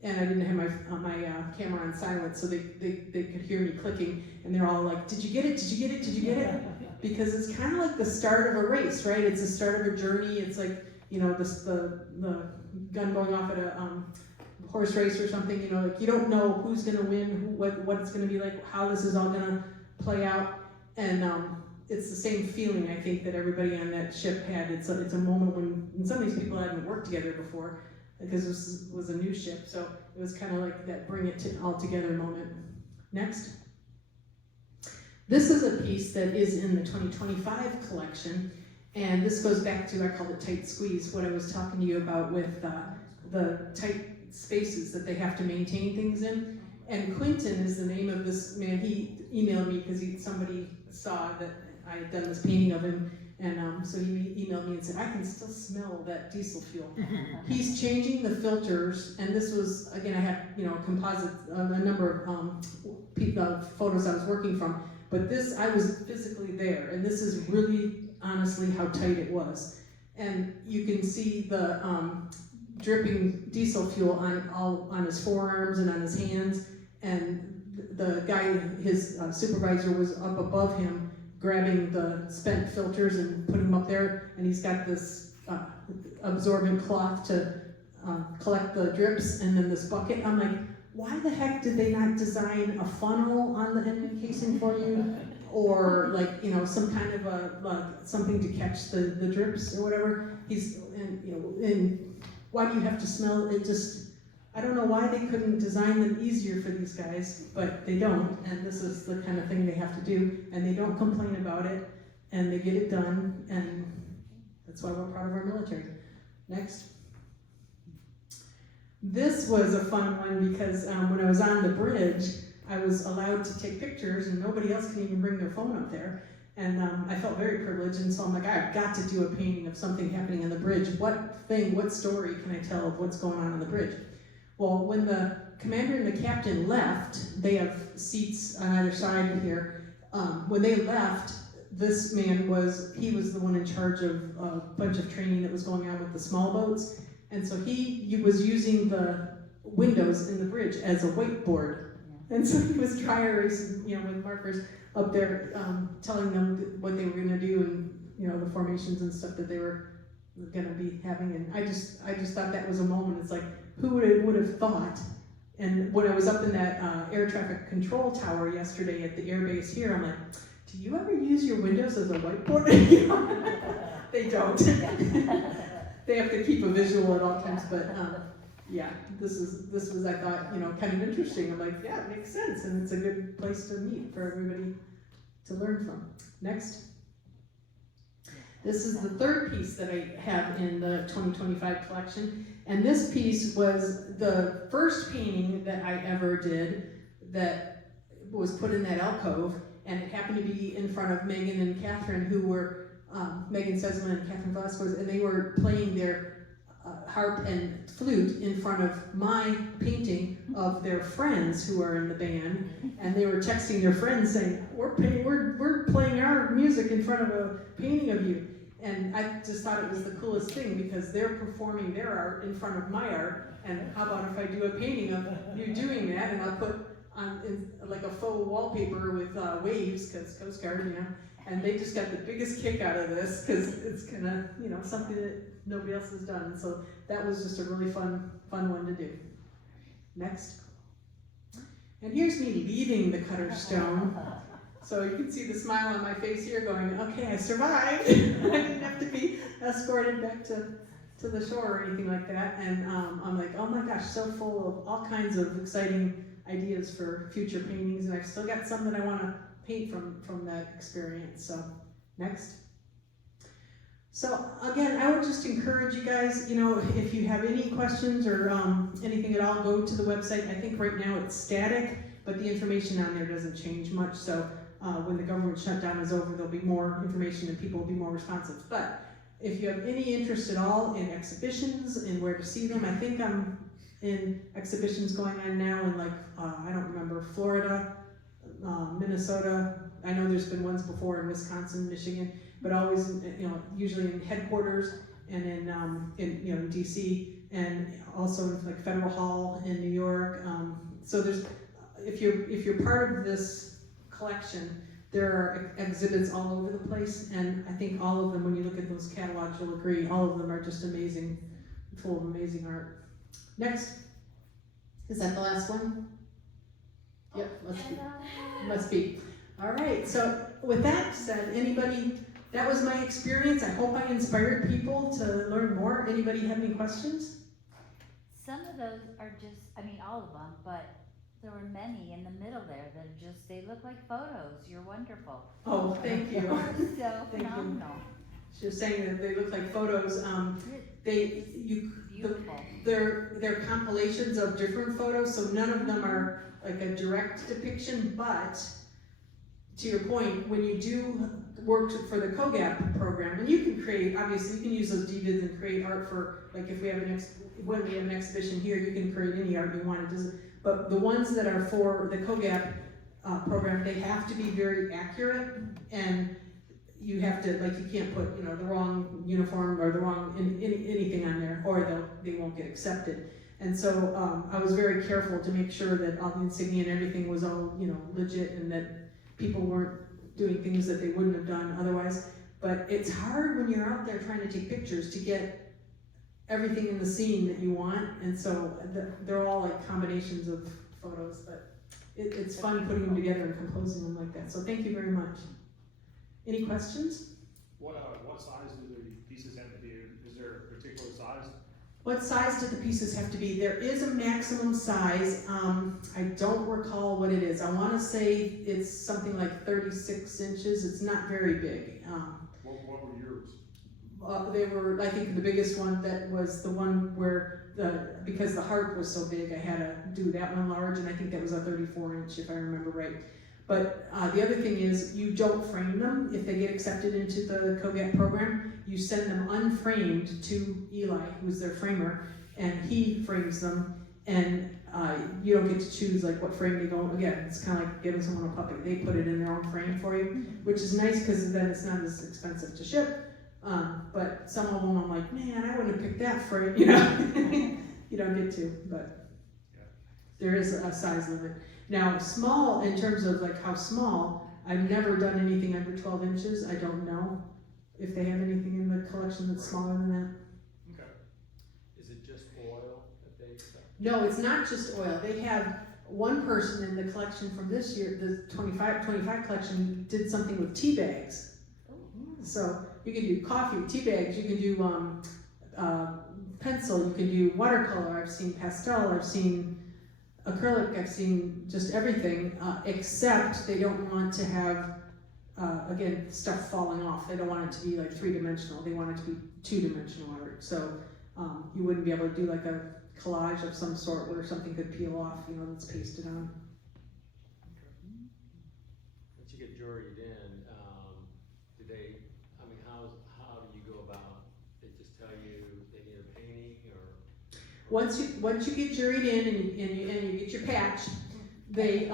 and I didn't have my camera on silent, so they could hear me clicking, and they're all like, "Did you get it? Did you get it? Did you get it?" Because it's kind of like the start of a race, right? It's the start of a journey. It's like, you know, the gun going off at a horse race or something. You know, like you don't know who's going to win, what it's going to be like, how this is all going to play out, and it's the same feeling I think that everybody on that ship had. It's a moment when some of these people hadn't worked together before, because this was a new ship, so it was kind of like that bring it all together moment. Next. This is a piece that is in the 2025 collection, and this goes back to, I called it tight squeeze, what I was talking to you about with the tight spaces that they have to maintain things in. And Quentin is the name of this man. He emailed me because somebody saw that I had done this painting of him, and so he emailed me and said, "I can still smell that diesel fuel." He's changing the filters, and this was, again, I had, you know, a composite, a number of photos I was working from, but this, I was physically there, and this is really, honestly, how tight it was. And you can see the dripping diesel fuel on his forearms and on his hands, and the guy, his supervisor, was up above him grabbing the spent filters and putting them up there, and he's got this absorbent cloth to collect the drips, and then this bucket. I'm like, why the heck did they not design a funnel on the end casing for you, or like, you know, some kind of something to catch the drips or whatever? And why do you have to smell it? Just, I don't know why they couldn't design them easier for these guys, but they don't, and this is the kind of thing they have to do, and they don't complain about it, and they get it done, and that's why we're proud of our military. Next. This was a fun one because when I was on the bridge, I was allowed to take pictures, and nobody else can even bring their phone up there, and I felt very privileged, and so I'm like, I've got to do a painting of something happening on the bridge. What story can I tell of what's going on the bridge? Well, when the commander and the captain left, they have seats on either side here. When they left, this man was the one in charge of a bunch of training that was going on with the small boats. And so he was using the windows in the bridge as a whiteboard. And so he was dry erasing, you know, with markers up there, telling them what they were going to do, and, you know, the formations and stuff that they were going to be having. And I just thought that was a moment. It's like, who would have thought? And when I was up in that air traffic control tower yesterday at the air base here, I'm like, do you ever use your windows as a whiteboard? They don't. They have to keep a visual at all times, but yeah, this was, I thought, you know, kind of interesting. I'm like, yeah, it makes sense, and it's a good place to meet for everybody to learn from. Next. This is the third piece that I have in the 2025 collection, and this piece was the first painting that I ever did that was put in that alcove, and it happened to be in front of Megan and Catherine, who were Megan Sesman and Catherine Vasquez, and they were playing their harp and flute in front of my painting of their friends who are in the band, and they were texting their friends saying, we're playing our music in front of a painting of you. And I just thought it was the coolest thing, because they're performing their art in front of my art, and how about if I do a painting of you doing that, and I'll put on like a faux wallpaper with waves, because Coast Guard, you know. And they just got the biggest kick out of this, because it's kind of, you know, something that nobody else has done. So that was just a really fun one to do. Next. And here's me leaving the cutter stone. So you can see the smile on my face here going, okay, I survived. I didn't have to be escorted back to the shore or anything like that. And I'm like, oh my gosh, so full of all kinds of exciting ideas for future paintings. And I've still got some that I want to paint from that experience. So next. So again, I would just encourage you guys, you know, if you have any questions or anything at all, go to the website. I think right now it's static, but the information on there doesn't change much. So when the government shutdown is over, there'll be more information and people will be more responsive. But if you have any interest at all in exhibitions and where to see them, I think I'm in exhibitions going on now in like, I don't remember, Florida, Minnesota. I know there's been ones before in Wisconsin, Michigan, but always, you know, usually in headquarters. and in DC, and also in like Federal Hall in New York. So there's, if you're part of this collection, there are exhibits all over the place, and I think all of them, when you look at those catalogs, you'll agree, all of them are just amazing, full of amazing art. Next. Is that the last one? Yep, must be. All right, so with that said, anybody, that was my experience. I hope I inspired people to learn more. Anybody have any questions? Some of those are just, I mean, all of them, but there were many in the middle there that are just, they look like photos. You're wonderful. Oh, thank you. So Thank phenomenal. She was saying that they look like photos. Beautiful. They're compilations of different photos, so none of them are like a direct depiction, but to your point, when you do work for the COGAP program, and you can create, obviously you can use those DVDs and create art for, like if we have when we have an exhibition here, you can create any art you want. But the ones that are for the COGAP program, they have to be very accurate, and you have to, like, you can't put, the wrong uniform or the wrong anything on there, or they won't get accepted. And so I was very careful to make sure that all the insignia and everything was all, legit, and that people weren't doing things that they wouldn't have done otherwise. But it's hard when you're out there trying to take pictures to get everything in the scene that you want, and so they're all like combinations of photos, but it's fun putting them together and composing them like that. So thank you very much. Any questions? What size do the pieces have to be? Is there a particular size? What size do the pieces have to be? There is a maximum size. I don't recall what it is. I want to say it's something like 36 inches. It's not very big. What were yours? They were, I think the biggest one that was the one where because the heart was so big, I had to do that one large, and I think that was a 34 inch if I remember right. But the other thing is, you don't frame them. If they get accepted into the COGAP program, you send them unframed to Eli, who's their framer, and he frames them, and you don't get to choose like what frame they go. Again, it's kind of like giving someone a puppy. They put it in their own frame for you, which is nice because then it's not as expensive to ship. But some of them I'm like, man, I wouldn't have picked that frame, You don't get to, but there is a size limit. Now, small, in terms of like how small, I've never done anything under 12 inches. I don't know if they have anything in the collection that's smaller than that. Okay. Is it just oil that they accept? No, it's not just oil. They have one person in the collection from this year, the 25 collection, did something with tea bags. So you can do coffee, tea bags, you can do pencil, you can do watercolor, I've seen pastel, I've seen acrylic, I've seen just everything, except they don't want to have, again, stuff falling off. They don't want it to be like 3-dimensional, they want it to be 2-dimensional art. So you wouldn't be able to do like a collage of some sort where something could peel off, that's pasted on. Once you get juried in, how do you go about, they just tell you they need a painting, or? Once you get juried in and you get your patch, they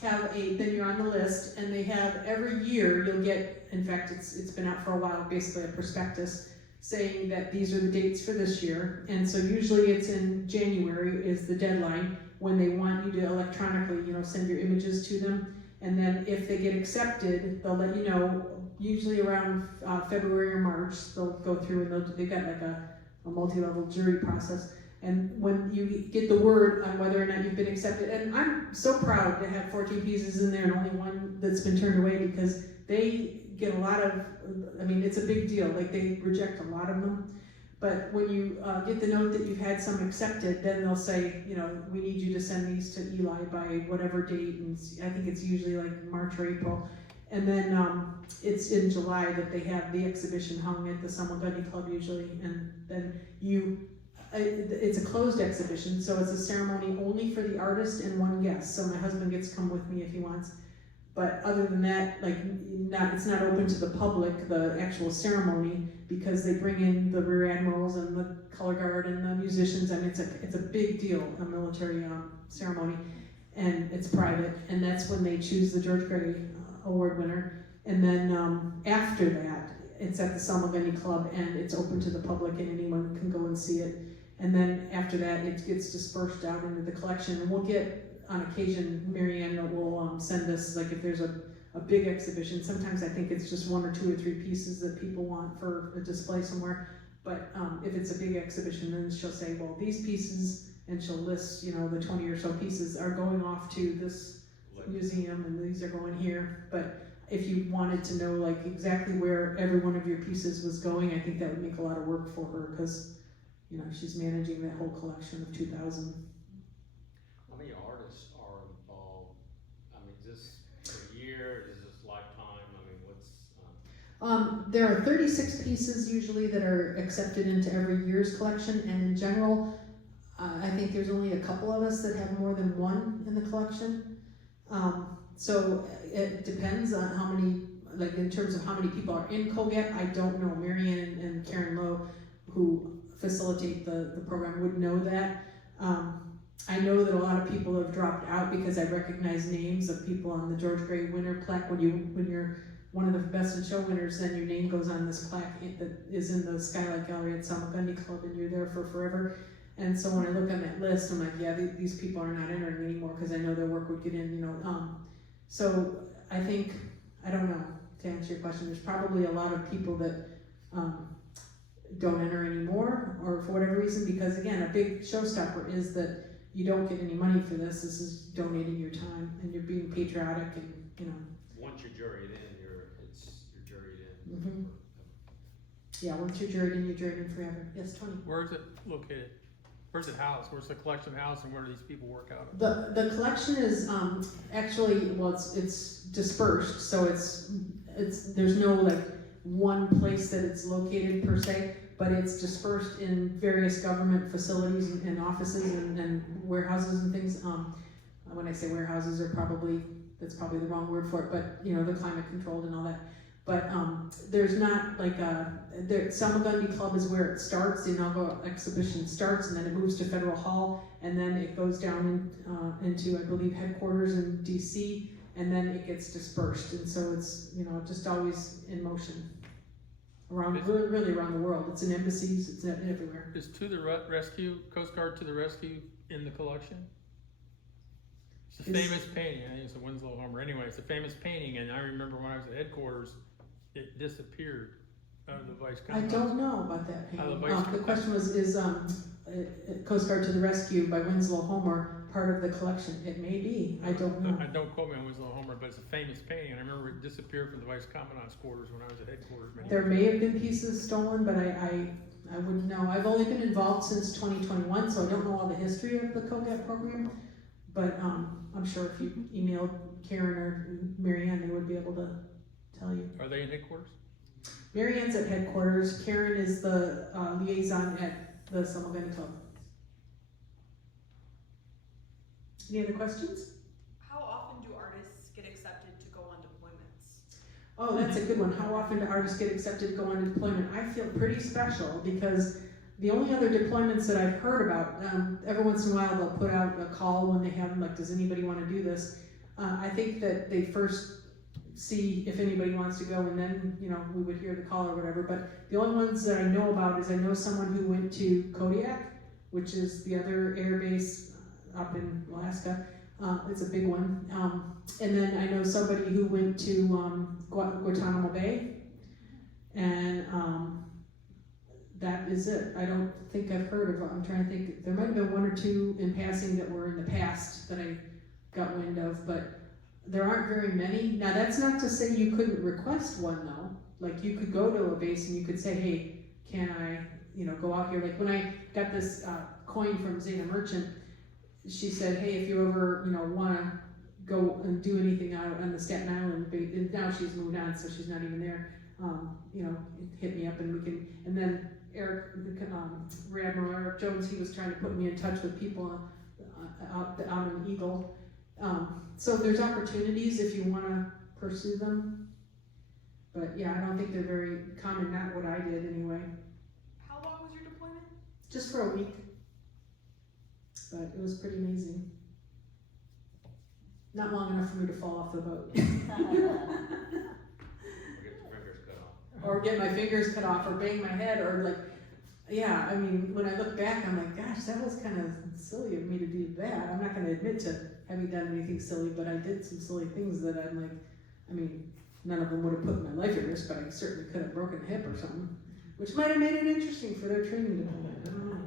then you're on the list, and they have every year you'll get, in fact it's been out for a while, basically a prospectus saying that these are the dates for this year, and so usually it's in January is the deadline when they want you to electronically send your images to them, and then if they get accepted they'll let you know, usually around February or March. They'll go through and they've got like a multi-level jury process. And when you get the word on whether or not you've been accepted, and I'm so proud to have 14 pieces in there and only one that's been turned away, because they get a lot of, it's a big deal, like they reject a lot of them. But when you get the note that you've had some accepted, then they'll say, we need you to send these to Eli by whatever date, and I think it's usually like March or April. And then it's in July that they have the exhibition hung at the Summer Bunny Club usually, and then it's a closed exhibition, so it's a ceremony only for the artist and one guest. So my husband gets to come with me if he wants. But other than that, it's not open to the public, the actual ceremony, because they bring in the rear admirals and the color guard and the musicians. It's a big deal, a military ceremony, and it's private. And that's when they choose the George Gray Award winner. And then after that, it's at the Selma Gunny Club, and it's open to the public, and anyone can go and see it. And then after that, it gets dispersed out into the collection, and we'll get, on occasion, Marianne will send us, like if there's a big exhibition, sometimes I think it's just 1 or 2 or 3 pieces that people want for a display somewhere, but if it's a big exhibition, then she'll say, well, these pieces, and she'll list, the 20 or so pieces are going off to this museum, and these are going here. But if you wanted to know like exactly where every one of your pieces was going, I think that would make a lot of work for her, because she's managing that whole collection of 2,000. How many artists are involved? I mean, is this a year, is this lifetime, I mean, what's? There are 36 pieces usually that are accepted into every year's collection, and in general, I think there's only a couple of us that have more than one in the collection. So it depends on how many, like in terms of how many people are in COGAT, I don't know. Marianne and Karen Lowe, who facilitate the program, would know that. I know that a lot of people have dropped out because I recognize names of people on the George Gray winner plaque. When you're one of the best in show winners, then your name goes on this plaque that is in the Skylight Gallery at Selma Gundy Club, and you're there for forever. And so when I look on that list, I'm like, yeah, these people are not entering anymore, because I know their work would get in, So I think, I don't know, to answer your question, there's probably a lot of people that don't enter anymore, or for whatever reason, because again, a big showstopper is that you don't get any money for this. This is donating your time, and you're being patriotic, and Once you're juried in, you're juried in. Mm-hmm. Yeah, once you're juried in, you're juried in forever. Yes, Tony? Where is it located? Where's it housed? Where's the collection housed, and where do these people work out of? The collection is actually, well, it's dispersed, so it's there's no like one place that it's located per se, but it's dispersed in various government facilities and offices and warehouses and things. When I say warehouses, that's probably the wrong word for it, but they're climate controlled and all that. But there's not like Selma Gundy Club is where it starts. The inaugural exhibition starts, and then it moves to Federal Hall, and then it goes down into, I believe, headquarters in DC, and then it gets dispersed. And so it's just always in motion around, really around the world. It's in embassies, it's everywhere. Is To the Rescue, Coast Guard To the Rescue in the collection? It's a famous painting. I think it's a Winslow Homer. Anyway, it's a famous painting, and I remember when I was at headquarters, it disappeared out of the vice I commandant. don't know about that painting. The vice The question was, is Coast Guard To the Rescue by Winslow Homer part of the collection? It may be. I don't know. Don't quote me on Winslow Homer, but it's a famous painting, and I remember it disappeared from the vice commandant's quarters when I was at headquarters. There may have been pieces stolen, but I wouldn't know. I've only been involved since 2021, so I don't know all the history of the COGAT program. But I'm sure if you emailed Karen or Marianne, they would be able to tell you. Are they in headquarters? Marianne's at headquarters. Karen is the liaison at the Selma Gundy Club. Any other questions? How often do artists get accepted to go on deployments? Oh, that's a good one. How often do artists get accepted to go on deployment? I feel pretty special, because the only other deployments that I've heard about, every once in a while they'll put out a call when they have them, like, does anybody want to do this? I think that they first see if anybody wants to go, and then, we would hear the call or whatever. But the only ones that I know about is I know someone who went to Kodiak, which is the other air base up in Alaska. It's a big one. And then I know somebody who went to Guantanamo Bay, and that is it. I don't think I've heard of. I'm trying to think. There might have been 1 or 2 in passing that were in the past that I got wind of, but there aren't very many. Now, that's not to say you couldn't request one, though. Like, you could go to a base and you could say, hey, can I, go out here? Like, when I got this coin from Zeta Merchant, she said, hey, if you ever, want to go and do anything out on the Staten Island, and now she's moved on, so she's not even there, hit me up, and we can, and then Rear Admiral Eric Jones, he was trying to put me in touch with people out in Eagle. So there's opportunities if you want to pursue them. But yeah, I don't think they're very common, not what I did anyway. How long was your deployment? Just for a week. But it was pretty amazing. Not long enough for me to fall off the boat. Or get your fingers cut off. or get my fingers cut off, or bang my head, or like, yeah, I mean, when I look back, I'm like, gosh, that was kind of silly of me to do that. I'm not gonna admit to having done anything silly, but I did some silly things that I'm like, I mean, none of them would have put my life at risk, but I certainly could have broken a hip or something, which might have made it interesting for their training department, I don't know.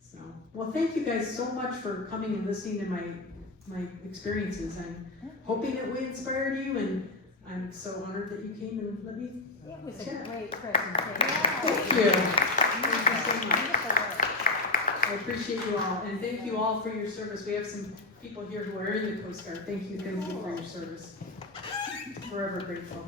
So, well, thank you guys so much for coming and listening to my experiences. I'm hoping that we inspired you, and I'm so honored that you came and let me. It was a chat. great presentation. Thank you. Thank you so much. I appreciate you all, and thank you all for your service. We have some people here who are in the Coast Guard. Thank you for your service. Forever grateful.